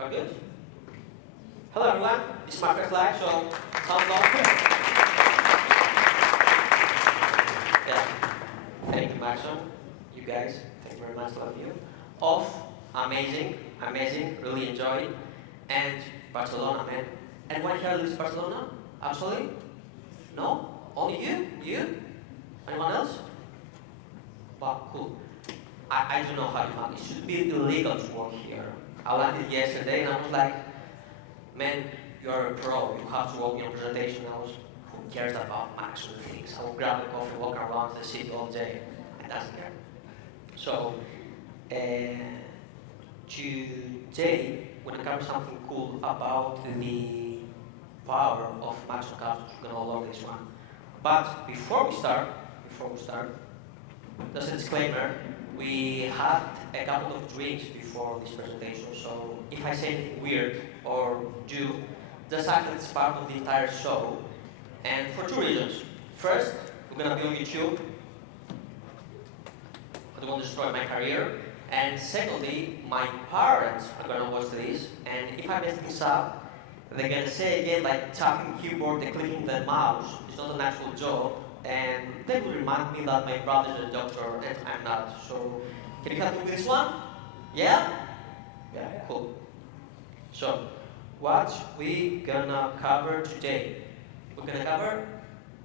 Very good. Hello everyone, this is my first live, so sounds off. Yeah. Thank you, Maxon. You guys, thank you very much, love you. Off, amazing, really enjoyed. And Barcelona, man. Anyone here lives in Barcelona? Absolutely? No? Only you? You? Anyone else? Wow, cool. I don't know how you found it. It should be illegal to work here. I landed yesterday and I was like, man, you're a pro. You have to work in your presentation. I was, who cares about Maxon things? I will grab a coffee, walk around the city all day. I doesn't care. So, today, we're going to cover something cool about the power of Maxon Capsules. We're going to love this one. But before we start, just a disclaimer, we had a couple of drinks before this presentation, so if I say anything weird or do, just act like it's part of the entire show, and for two reasons. First, we're going to be on YouTube. I don't want to destroy my career. And secondly, my parents are going to watch this, and if I mess this up, they're going to say again, like tapping keyboard and clicking the mouse is not an actual job, and they will remind me that my brother is a doctor and I'm not. So, can you help me with this one? Yeah? Yeah, cool. So, what we gonna cover today? We're gonna cover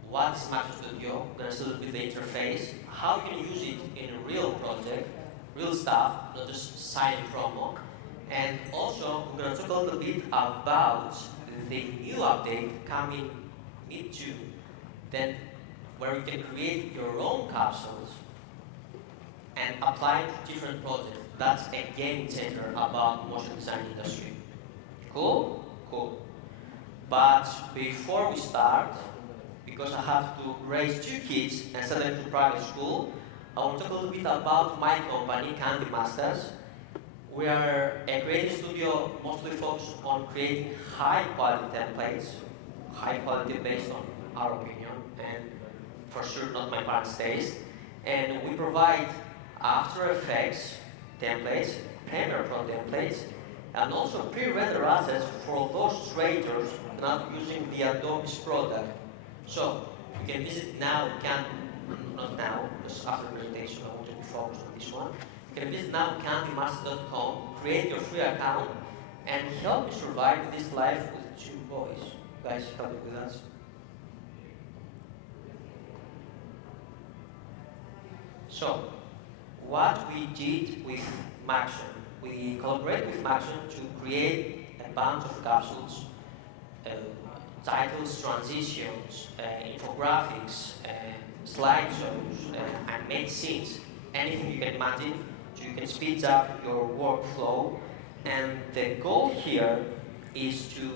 what is Maxon Studio, we're gonna see a little bit the interface, how you can use it in a real project, real stuff, not just sign promo. And also, we're going to talk a little bit about the new update coming mid-June, then where you can create your own capsules and apply it to different projects. That's a game changer about motion design industry. Cool? Cool. But before we start, because I have to raise 2 kids and send them to private school, I want to talk a little bit about my company, Candy Masters. We are a creative studio mostly focused on creating high-quality templates, high quality based on our opinion, and for sure not my parents' taste. And we provide After Effects templates, Premiere Pro templates, and also pre-render assets for those traders not using the Adobe's product. So you can visit now, not now, just after the presentation, I want to be focused on this one. You can visit now candymaster.com, create your free account, and help me survive this life with 2 boys. Guys, help me with us. So, what we did with Maxon, we collaborated with Maxon to create a bunch of capsules, titles, transitions, infographics, slideshows, animated scenes, anything you can imagine. You can speed up your workflow, and the goal here is to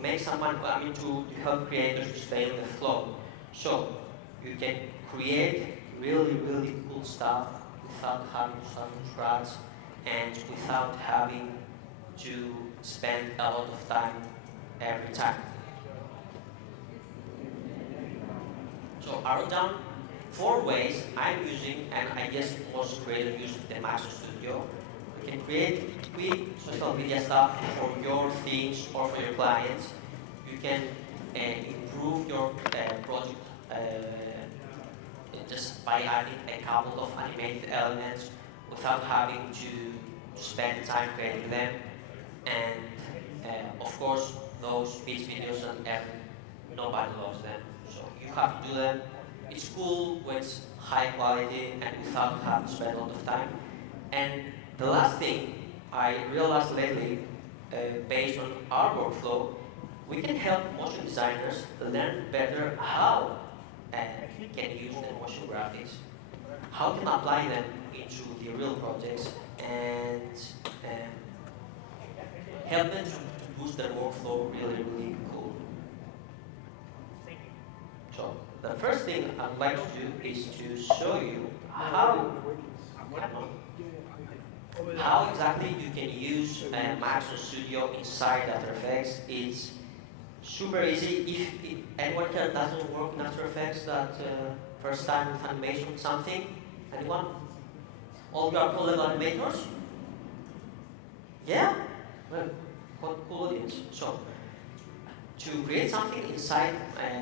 make someone, to help creators to stay in the flow. So you can create really cool stuff without having to start from scratch and without having to spend a lot of time every time. So I wrote down 4 ways I'm using, and I guess most creators use the Maxon Studio. You can create quick social media stuff for your themes or for your clients. You can improve your project just by adding a couple of animated elements without having to spend time creating them. And of course, those pitch videos and nobody loves them. So you have to do them. It's cool when it's high quality and without having to spend a lot of time. And the last thing I realized lately, based on our workflow, we can help motion designers learn better how you can use the motion graphics, how to apply them into the real projects, and help them to boost their workflow really cool. So the first thing I'd like to do is to show you how exactly you can use Maxon Studio inside After Effects. It's super easy. If anyone here doesn't work in After Effects, that first time with animation something, anyone? All you are pro-level animators? Yeah? Well, cool audience. So, to create something inside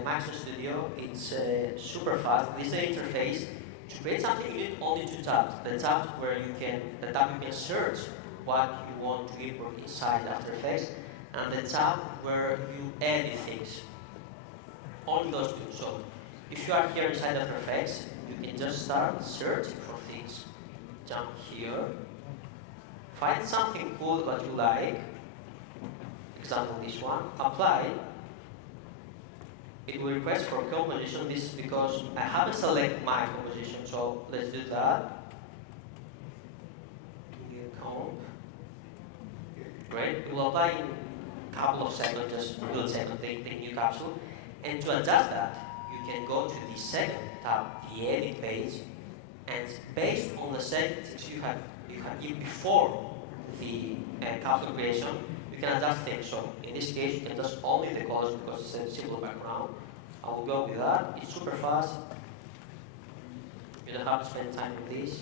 Maxon Studio, it's super fast. This is the interface. To create something, you need only two tabs. The tab you can search what you want to import inside After Effects, and the tab where you edit things. Only those two. So, if you are here inside After Effects, you can just start searching for things. Jump here, find something cool that you like. Example, this one. Apply. It will request for composition. This is because I haven't selected my composition, so let's do that. Comp. Great. It will apply in a couple of seconds, just milliseconds, the new capsule. And to adjust that, you can go to the second tab, the edit page, and based on the settings you have given before the capsule creation, you can adjust things. So in this case, you can adjust only the colors because it's a simple background. I will go with that. It's super fast. You don't have to spend time with this.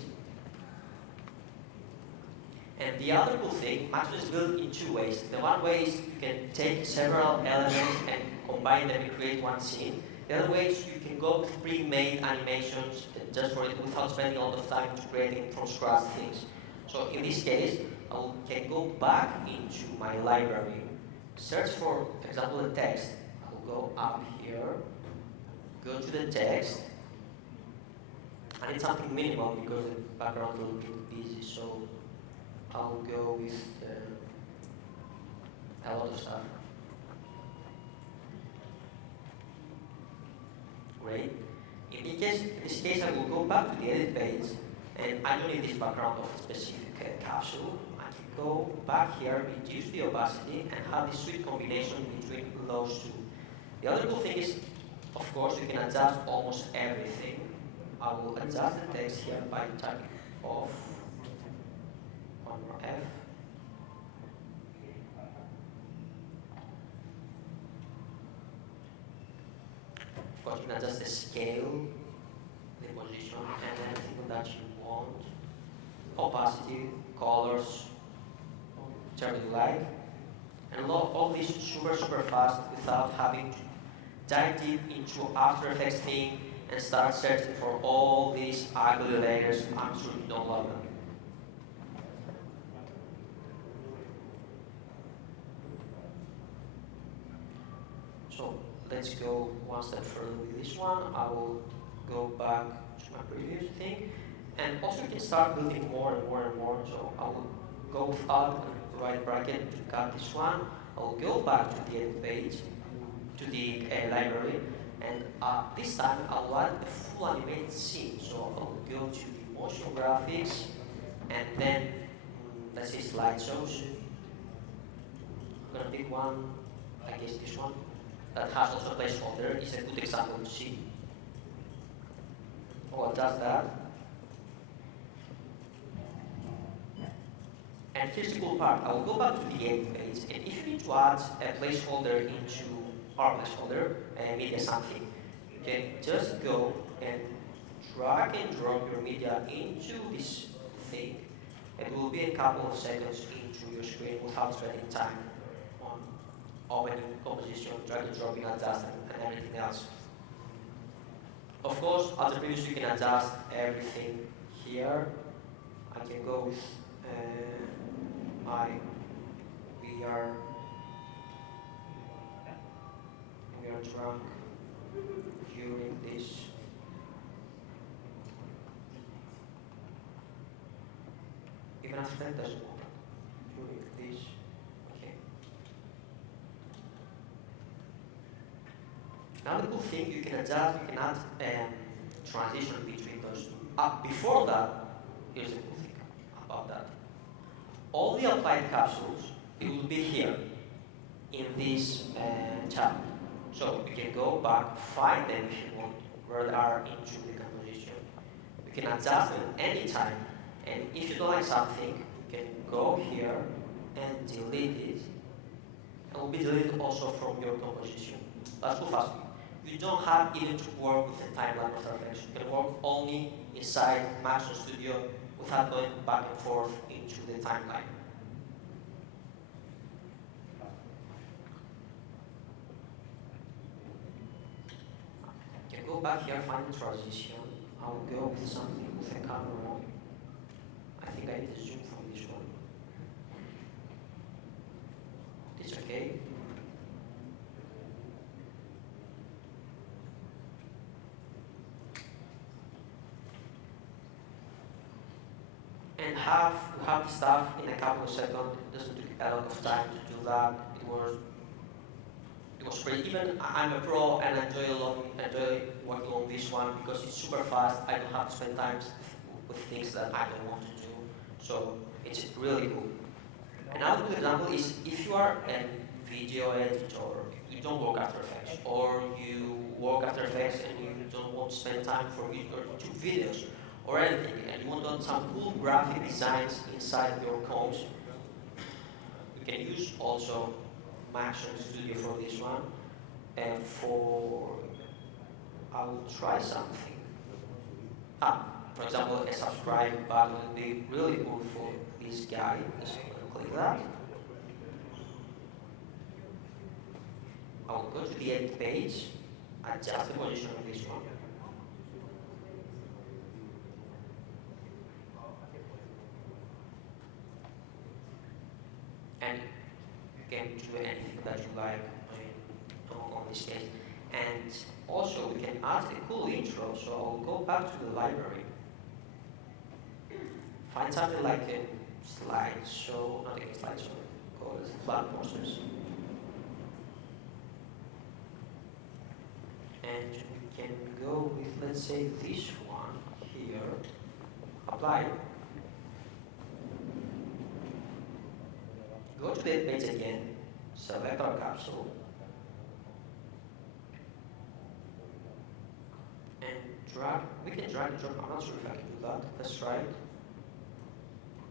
And the other cool thing, Maxon is built in two ways. The one way is you can take several elements and combine them and create one scene. The other way is you can go with pre-made animations just for it without spending a lot of time to creating from scratch things. So in this case, I can go back into my library, search for example the text. I will go up here, go to the text. I need something minimal because the background will be busy, so I'll go with a lot of stuff. Great. In this case, I will go back to the edit page, and I don't need this background of a specific capsule. I can go back here, reduce the opacity, and have this sweet combination between those two. The other cool thing is, of course, you can adjust almost everything. I will adjust the text here by typing off. One more F. Of course, you can adjust the scale, the position, and anything that you want. Opacity, colors, whichever you like. And all this super fast without having to dive deep into After Effects thing and start searching for all these ugly layers. I'm sure you don't love them. So let's go one step further with this one. I will go back to my previous thing. And also you can start building more and more and more. So I will go with Alt and right bracket to cut this one. I will go back to the edit page, to the library, and this time I'll add a full animated scene. So I'll go to the motion graphics, and then let's say slideshows. I'm gonna pick one, I guess this one, that has also a placeholder. It's a good example to see. I'll adjust that. And here's the cool part. I will go back to the edit page, and if you need to add a placeholder into our placeholder, media something, you can just go and drag and drop your media into this thing. It will be a couple of seconds into your screen without spending time on opening composition, drag and dropping, adjusting, and everything else. Of course, as the previous, you can adjust everything here. I can go with my VR. We are drunk during this. Even after that doesn't work. During this. Okay. Now the cool thing, you can adjust, you can add transition between those two. Before that, here's the cool thing about that. All the applied capsules, it will be here in this tab. So you can go back, find them if you want, where they are into the composition. You can adjust them anytime, and if you don't like something, you can go here and delete it. It will be deleted also from your composition. That's too fast. You don't have even to work with the timeline of effects. You can work only inside Maxon Studio without going back and forth into the timeline. go back here, find the transition. I'll go with something with a camera on. I think I need to zoom from this one. It's okay. And have stuff in a couple of seconds. It doesn't take a lot of time to do that. It was great. Even I'm a pro and I enjoy working on this one because it's super fast. I don't have to spend time with things that I don't want to do. So it's really cool. Another good example is if you are a video editor, you don't work After Effects, or you work After Effects and you don't want to spend time for YouTube videos or anything, and you want some cool graphic designs inside your codes, you can use also Maxon Studio for this one. And I will try something. For example, a subscribe button would be really cool for this guy. Just click that. I will go to the edit page, adjust the position of this one. And you can do anything that you like on this case. And also we can add a cool intro, so I'll go back to the library. Find something like a slideshow, not a slideshow, called flat posters. And we can go with, let's say, this one here, apply. Go to the page again, select our capsule, and drag. We can drag and drop. I'm not sure if I can do that. Let's try it.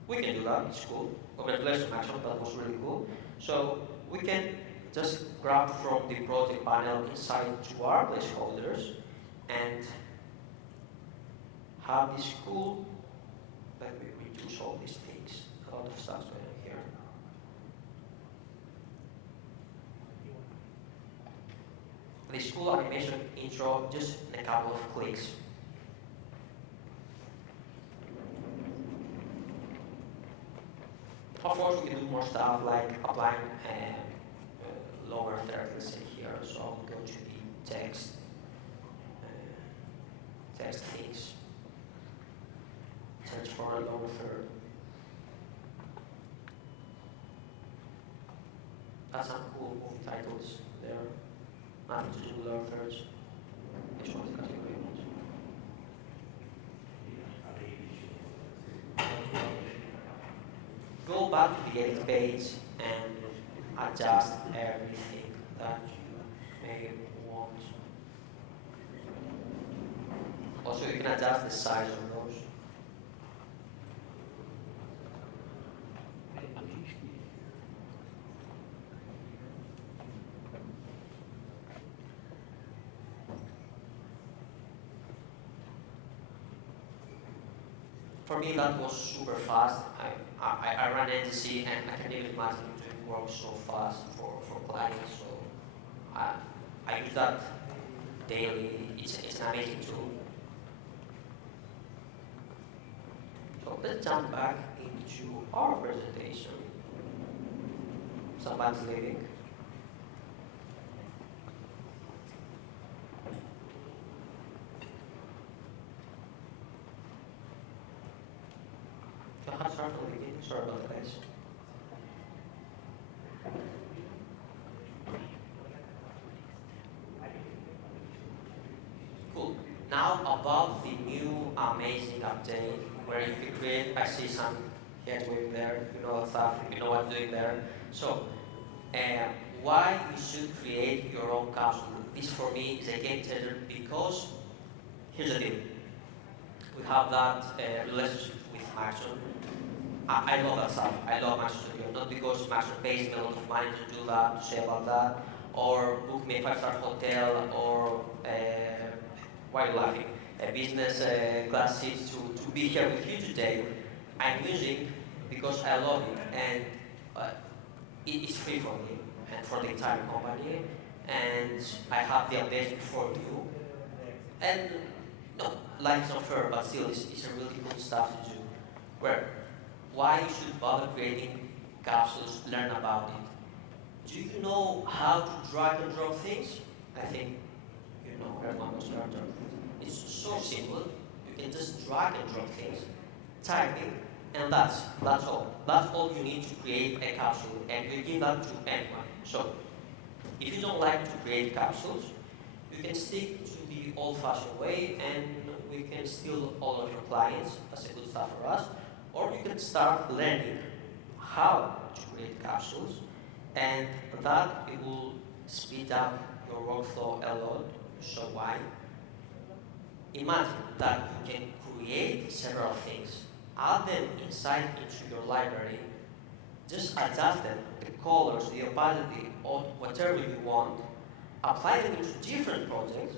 We can do that. It's cool. Congratulations, Maxon. That was really cool. So we can just grab from the project panel inside to our placeholders and have this cool. Let me reduce all these things. A lot of stuff going on here. This cool animation intro just in a couple of clicks. Of course, we can do more stuff like applying lower third, let's say here. So I'll go to the text things, search for a lower third. That's some cool movie titles there. Nothing to do with lower thirds. Which one's category? Go back to the edit page and adjust everything that you may want. Also, you can adjust the size of those. For me, that was super fast. I run NTC and I can even imagine it works so fast for clients. So I use that daily. It's an amazing tool. So let's jump back into our presentation. Somebody's leaving. Sorry about that, guys. Cool. Now about the new amazing update where you can create, I see some heads waving there, you know stuff, you know what I'm doing there. So, why you should create your own capsule? This for me is a game changer because here's the deal. We have that relationship with Maxon. I love that stuff. I love Maxon Studio. Not because Maxon pays me a lot of money to do that, to say about that, or book me a 5-star hotel, or why are you laughing? A business class seat to be here with you today. I'm using because I love it, and it's free for me and for the entire company. And I have the update for you. And no, life is not fair, but still, it's a really cool stuff to do. Where, why you should bother creating capsules, learn about it. Do you know how to drag and drop things? I think you know everyone knows drag and drop things. It's so simple. You can just drag and drop things, typing, and that's all. That's all you need to create a capsule, and you give that to anyone. So, if you don't like to create capsules, you can stick to the old-fashioned way, and we can steal all of your clients. That's a good stuff for us. Or you can start learning how to create capsules, and that it will speed up your workflow a lot. So why? Imagine that you can create several things, add them inside into your library, just adjust them, the colors, the opacity, or whatever you want, apply them into different projects,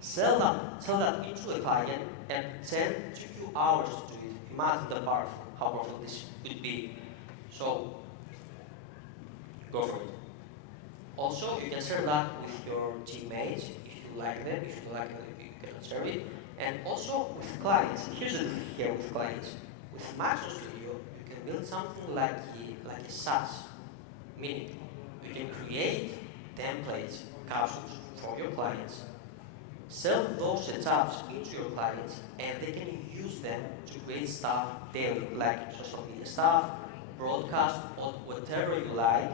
sell that into a client, and then took you hours to do it. Imagine how powerful this could be. So, go for it. Also, you can share that with your teammates if you like them. If you don't like them, you cannot share it. And also with clients. Here's the thing here with clients. With Maxon Studio, you can build something like a SaaS, meaning you can create templates, capsules for your clients, sell those setups into your clients, and they can use them to create stuff daily, like social media stuff, broadcast, or whatever you like,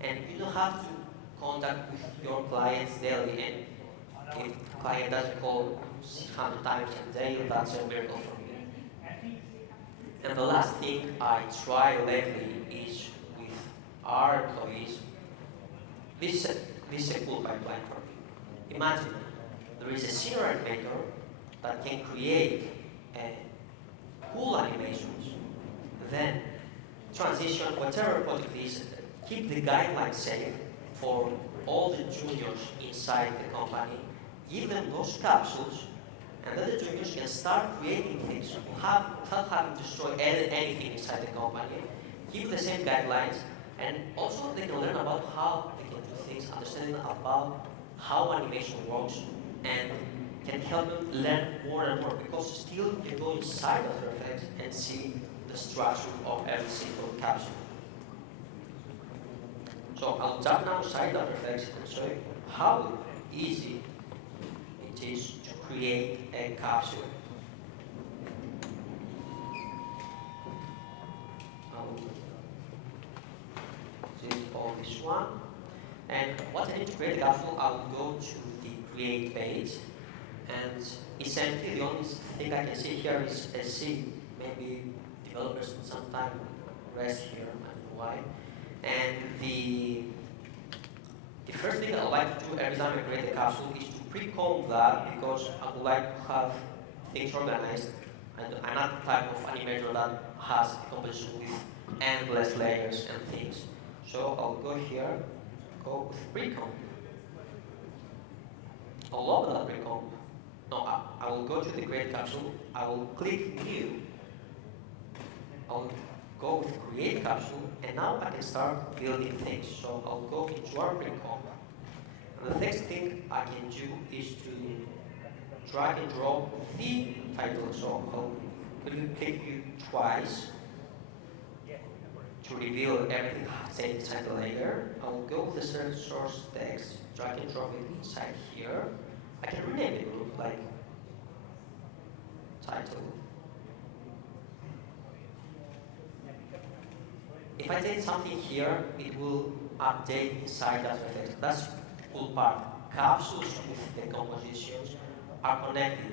and you don't have to contact with your clients daily. And if the client doesn't call 600 times a day, that's a miracle for me. And the last thing I try lately is with our employees. This is a cool pipeline for me. Imagine there is a senior animator that can create cool animations, then transition whatever project is, keep the guidelines safe for all the juniors inside the company, give them those capsules, and then the juniors can start creating things without having to destroy anything inside the company, keep the same guidelines, and also they can learn about how they can do things, understanding about how animation works, and can help them learn more and more, because still you can go inside After Effects and see the structure of every single capsule. So I'll jump now inside After Effects and show you how easy it is to create a capsule. This is all this one. And once I need to create a capsule, I will go to the create page. And essentially, the only thing I can see here is a C. Maybe developers can sometimes rest here, I don't know why. And the first thing I would like to do every time I create a capsule is to pre-comb that, because I would like to have things organized. And I'm not the type of animator that has a composition with endless layers and things. So I'll go here, go with pre-comb. I'll open that pre-comb. No, I will go to the create capsule, I will click new, I'll go with create capsule, and now I can start building things. So I'll go into our pre-comp, and the next thing I can do is to drag and drop the title. So I'll click you twice to reveal everything staying inside the layer. I'll go with the search source text, drag and drop it inside here. I can rename the group like title. If I take something here, it will update inside After Effects. That's the cool part. Capsules with the compositions are connected.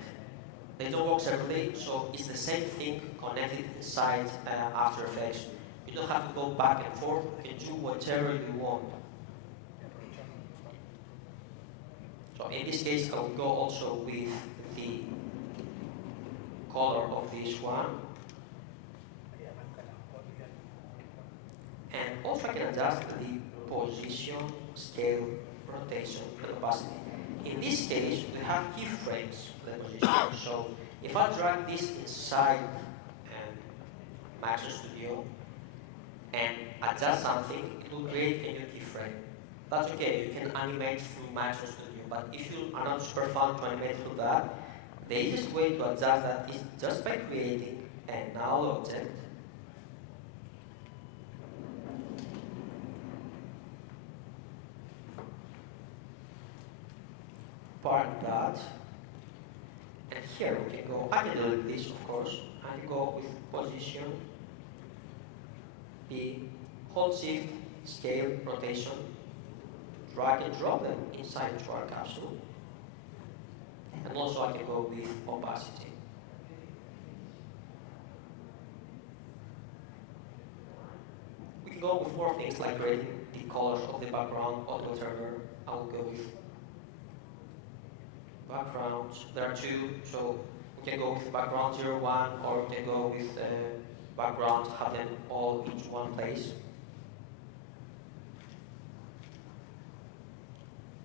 They don't work separately, so it's the same thing connected inside After Effects. You don't have to go back and forth. You can do whatever you want. So in this case, I will go also with the color of this one. And also I can adjust the position, scale, rotation, and opacity. In this case, we have keyframes for the position. So if I drag this inside Maxon Studio and adjust something, it will create a new keyframe. That's okay, you can animate through Maxon Studio. But if you are not super fun to animate through that, the easiest way to adjust that is just by creating a null object. Parent that. And here we can go, I can delete this of course, I can go with position, P, hold shift, scale, rotation, drag and drop them inside into our capsule. And also I can go with opacity. We can go with more things like grading the colors of the background or whatever. I will go with backgrounds. There are two, so we can go with background 0, 1, or we can go with backgrounds, have them all in one place.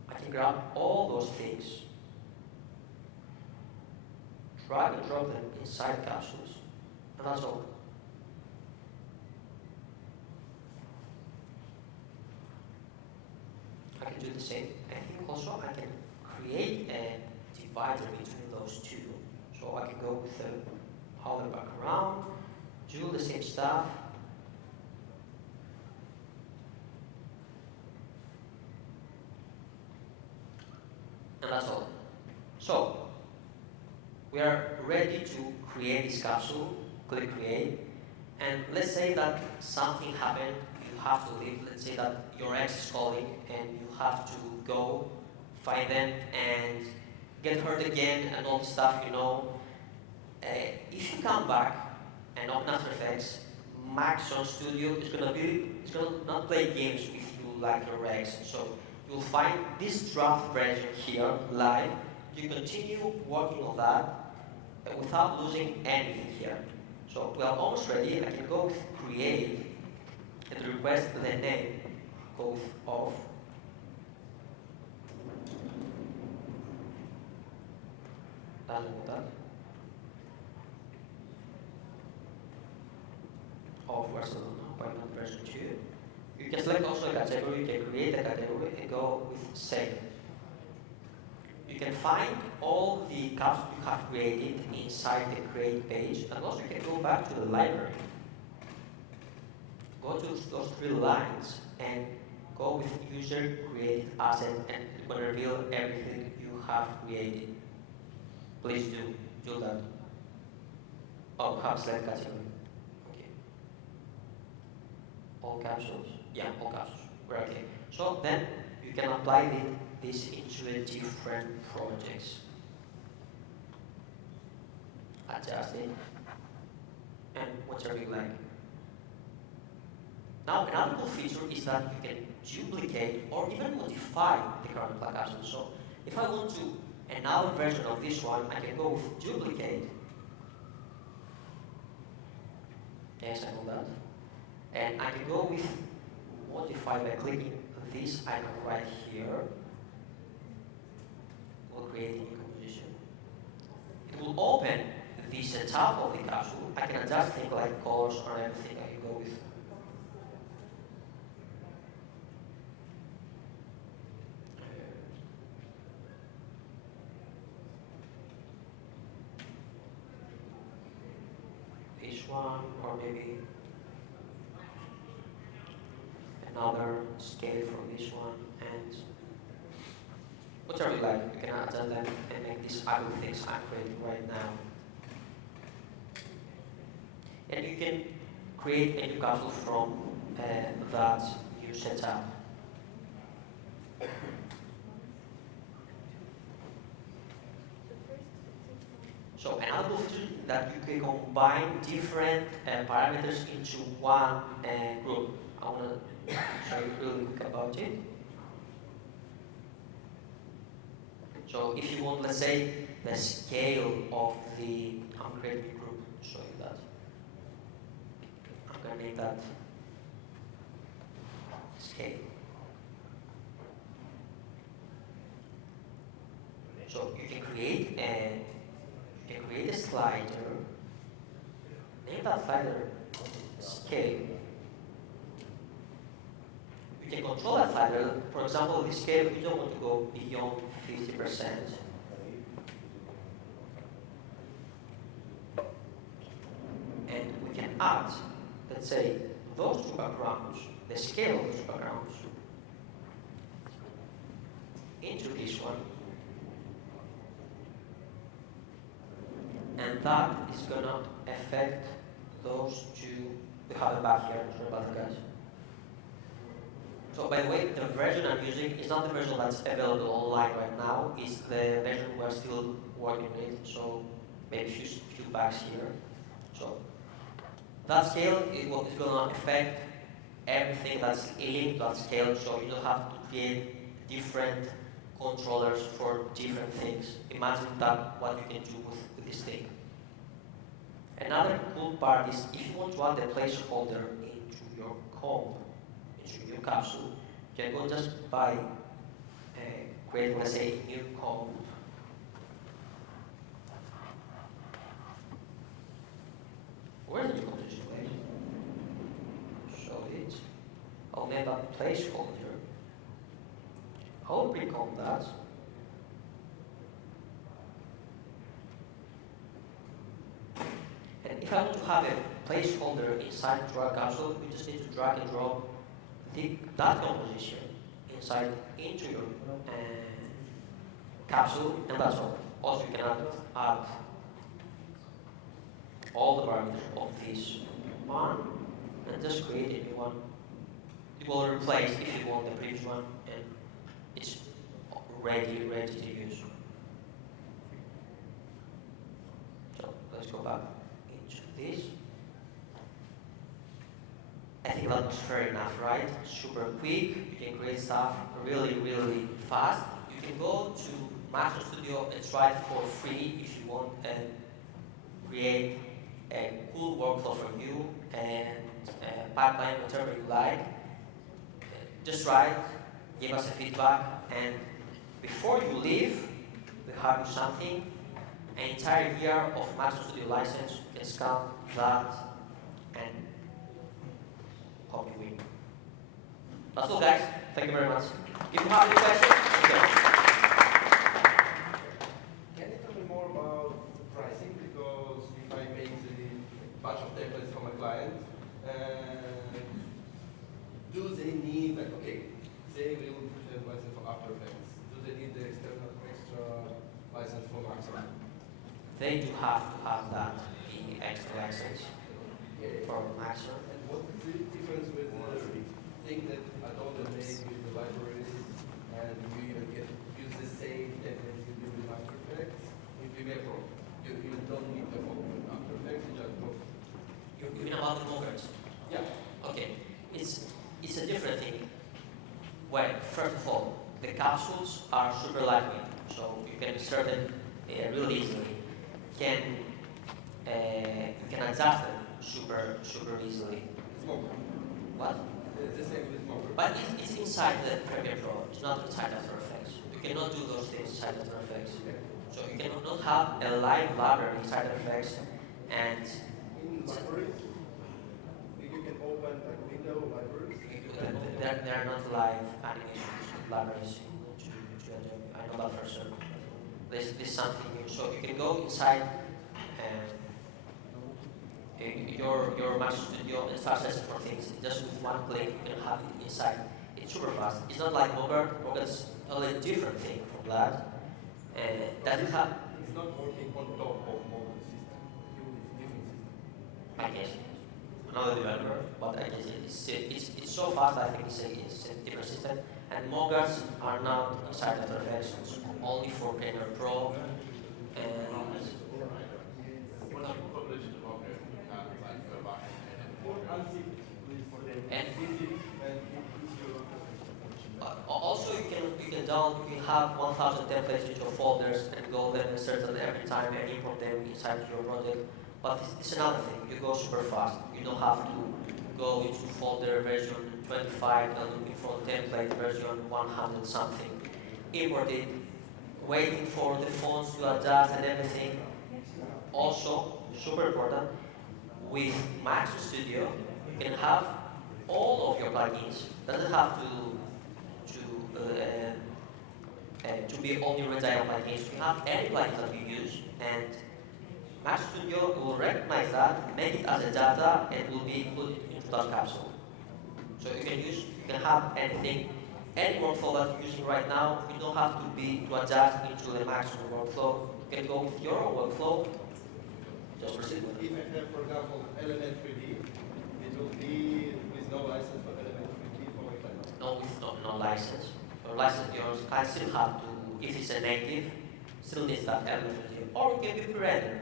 I can grab all those things, drag and drop them inside capsules, and that's all. I can do the same. I think also I can create a divider between those two. So I can go with the other background, do the same stuff. And that's all. So we are ready to create this capsule. Click create. And let's say that something happened, you have to leave. Let's say that your ex is calling and you have to go find them and get hurt again and all the stuff, you know. If you come back and open After Effects, Maxon Studio is gonna not play games with you like your ex. So you'll find this draft version here live. You continue working on that without losing anything here. So we are almost ready. I can go with create and request the name. Go with off. Doesn't want that. Of Barcelona, why not version 2? You can select also a category, you can create a category and go with save. You can find all the capsules you have created inside the create page, and also you can go back to the library. Go to those 3 lines and go with user created asset, and it will reveal everything you have created. Please do that. Oh, have select category. Okay. All capsules? Yeah, all capsules. We're okay. So then you can apply this into the different projects. Adjust it. And whatever you like. Now, another cool feature is that you can duplicate or even modify the current capsule. So if I want to another version of this one, I can go with duplicate. Yes, I know that. And I can go with modify by clicking this icon right here. It will create a new composition. It will open the setup of the capsule. I can adjust things like colors or everything. I can go with one, or maybe another scale from this one, and whatever you like, you can adjust them and make these ugly things I'm creating right now. And you can create a new capsule from that you set up. So another feature that you can combine different parameters into one group. I want to show you really quick about it. So if you want, let's say, the scale of the uncreated group, to show you that. I'm going to make that scale. So you can create a slider, name that slider scale. You can control that slider. For example, this scale, we don't want to go beyond 50%. And we can add, let's say, those two backgrounds, the scale of those backgrounds, into this one. And that is going to affect those two. We have it back here, sorry about that, guys. So by the way, the version I'm using is not the version that's available online right now, it's the version we're still working with, so maybe a few bugs here. So that scale is what is going to affect everything that's linked to that scale, so you don't have to create different controllers for different things. Imagine that what you can do with this thing. Another cool part is if you want to add a placeholder into your comp, into your capsule, you can go just by creating, let's say, a new comp. Where's the new composition page? Show it. I'll make a placeholder. I'll recomp that. And if I want to have a placeholder inside drag capsule, you just need to drag and drop that composition inside into your capsule, and that's all. Also, you can add all the parameters of this one and just create a new one. You will replace if you want the previous one, and it's ready to use. So let's go back into this. I think that's fair enough, right? Super quick. You can create stuff really fast. You can go to Maxon Studio and try it for free if you want and create a cool workflow for you and pipeline, whatever you like. Just try it, give us a feedback, and before you leave, we have you something, an entire year of Maxon Studio license. You can scan that and hope you win. That's all, guys. Thank you very much. If you have any questions, okay. Can you tell me more about the pricing? Because if I make a bunch of templates for my client, do they need, like, okay, they will have license for After Effects. Do they need the extra license for Maxon? They do have to have that, the extra license for Maxon. And what is the difference with the thing that Adobe made with the libraries, and you even use the same templates you do with After Effects in Premiere Pro? You don't need the whole After Effects, you just go. You mean about the mockers? Yeah. Okay. It's a different thing. Well, first of all, the capsules are super lightweight, so you can insert them really easily. You can adjust them super easily. Smoker. What? The same with Smoker. But it's inside the Premiere Pro. It's not inside After Effects. You cannot do those things inside After Effects. So you cannot have a live library inside After Effects and In libraries, you can open a window libraries. there are not live animations libraries to Adobe. I know that for certain. This is something new. So you can go inside your Maxon Studio and start searching for things. Just with one click, you can have it inside. It's super fast. It's not like Mocha. Mocha's a totally different thing from that. Does it have? It's not working on top of model system. It's different system. I guess another developer, but I guess it's so fast. I think it's a different system. And Mogas are not inside After Effects. It's only for Premiere Pro. Also, you can have 1,000 templates in your folders and go there and search them every time and import them inside your project. But it's another thing. You go super fast. You don't have to go into folder version 25 and looking for template version 100 something. Import it, waiting for the fonts to adjust and everything. Also, super important, with Maxon Studio, you can have all of your plugins. Doesn't have to be only Redire plugins. You can have any plugins that you use, and Maxon Studio will recognize that, make it as a data, and will be included into that capsule. So you can have anything, any workflow that you're using right now. You don't have to adjust into the Maxon workflow. You can go with your own workflow. Just proceed with it. If I have, for example, Element 3D, it will be with no license for Element 3D for my client. No, with no license. Your license, your client still have to, if it's a native, still needs that element, or it can be pre-rendered.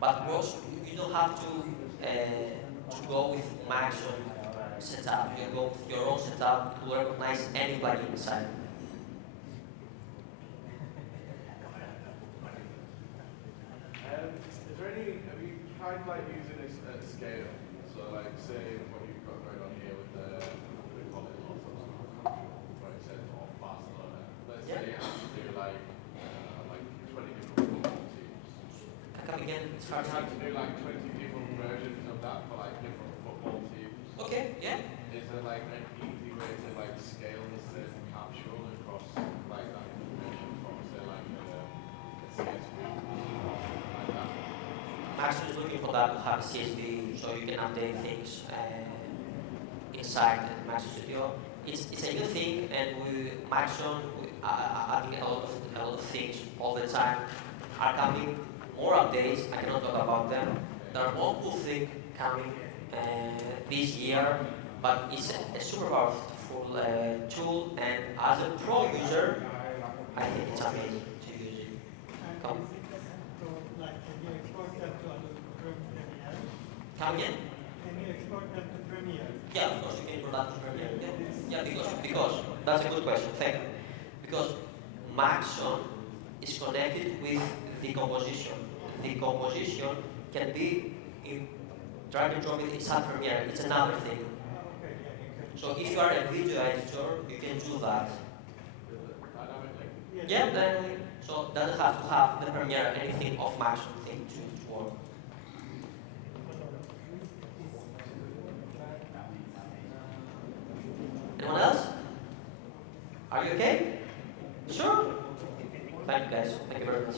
But you don't have to go with Maxon setup. You can go with your own setup. It will recognize any plugin inside. Is there any, have you tried like using this at scale? So like say what you've got going on here with the college or something, where it says off Barcelona. Let's say you have to do like 20 different football teams. Come again, it's You hard have to do like 20 different versions of that for like different football teams. Okay, yeah. Is there like an easy way to like scale this capsule across like that information from say like a CSV like that? Maxon is looking for that to have a CSV, so you can update things inside the Maxon Studio. It's a new thing, and Maxon adding a lot of things all the time are coming. More updates. I cannot talk about them. There are more cool things coming this year, but it's a super powerful tool, and as a pro user, I think it's amazing to use it. Come. Come again? Can you export them to Premiere? Yeah, of course you can import that to Premiere. Yeah, because that's a good question. Thank you. Because Maxon is connected with the composition. The composition can be in drag and drop it inside Premiere. It's another thing. Okay, yeah, So if you are a video editor, you can do that. you can. Yeah, then so it doesn't have to have the Premiere anything of Maxon thing to work. Anyone else? Are you okay? Sure. Thank you guys. Thank you very much.